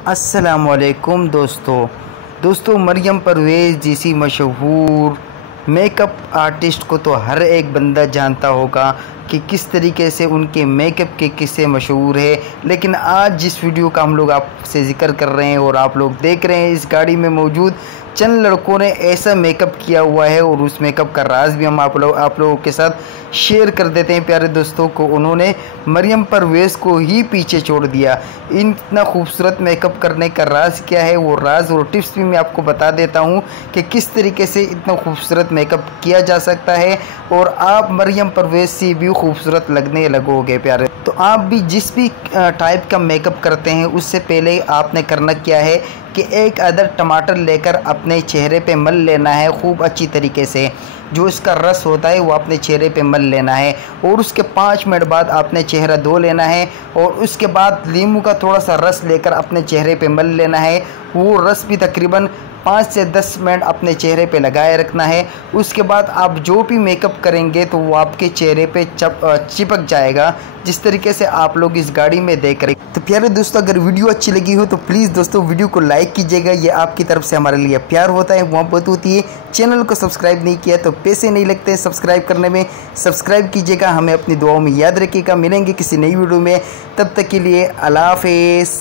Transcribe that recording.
अस्सलामुअलैकुम दोस्तों मरियम परवेज़ जैसी मशहूर मेकअप आर्टिस्ट को तो हर एक बंदा जानता होगा कि किस तरीके से उनके मेकअप के किस्से मशहूर है। लेकिन आज जिस वीडियो का हम लोग आपसे ज़िक्र कर रहे हैं और आप लोग देख रहे हैं, इस गाड़ी में मौजूद चंद लड़कों ने ऐसा मेकअप किया हुआ है और उस मेकअप का राज भी हम आप लोगों के साथ शेयर कर देते हैं। प्यारे दोस्तों को उन्होंने मरियम परवेज़ को ही पीछे छोड़ दिया। इतना खूबसूरत मेकअप करने का राज क्या है, वो राज और टिप्स भी मैं आपको बता देता हूँ कि किस तरीके से इतना खूबसूरत मेकअप किया जा सकता है और आप मरियम परवेज़ से भी खूबसूरत लगने लगोगे। प्यारे तो आप भी जिस भी टाइप का मेकअप करते हैं उससे पहले आपने करना क्या है कि एक अदर टमाटर लेकर अपने चेहरे पे मल लेना है खूब अच्छी तरीके से। जो इसका रस होता है वो अपने चेहरे पे मल लेना है और उसके 5 मिनट बाद आपने चेहरा धो लेना है और उसके बाद नींबू का थोड़ा सा रस लेकर अपने चेहरे पे मल लेना है। वो रस भी तकरीबन 5 से 10 मिनट अपने चेहरे पे लगाए रखना है। उसके बाद आप जो भी मेकअप करेंगे तो वो आपके चेहरे पे चिपक जाएगा, जिस तरीके से आप लोग इस गाड़ी में देख रहे हैं। तो प्यारे दोस्तों, अगर वीडियो अच्छी लगी हो तो प्लीज़ दोस्तों वीडियो को लाइक कीजिएगा। ये आपकी तरफ से हमारे लिए प्यार होता है, मोहब्बत होती है। चैनल को सब्सक्राइब नहीं किया तो पैसे नहीं लगते सब्सक्राइब करने में, सब्सक्राइब कीजिएगा। हमें अपनी दुआओं में याद रखिएगा। मिलेंगे किसी नई वीडियो में, तब तक के लिए अल्लाह हाफ़िज़।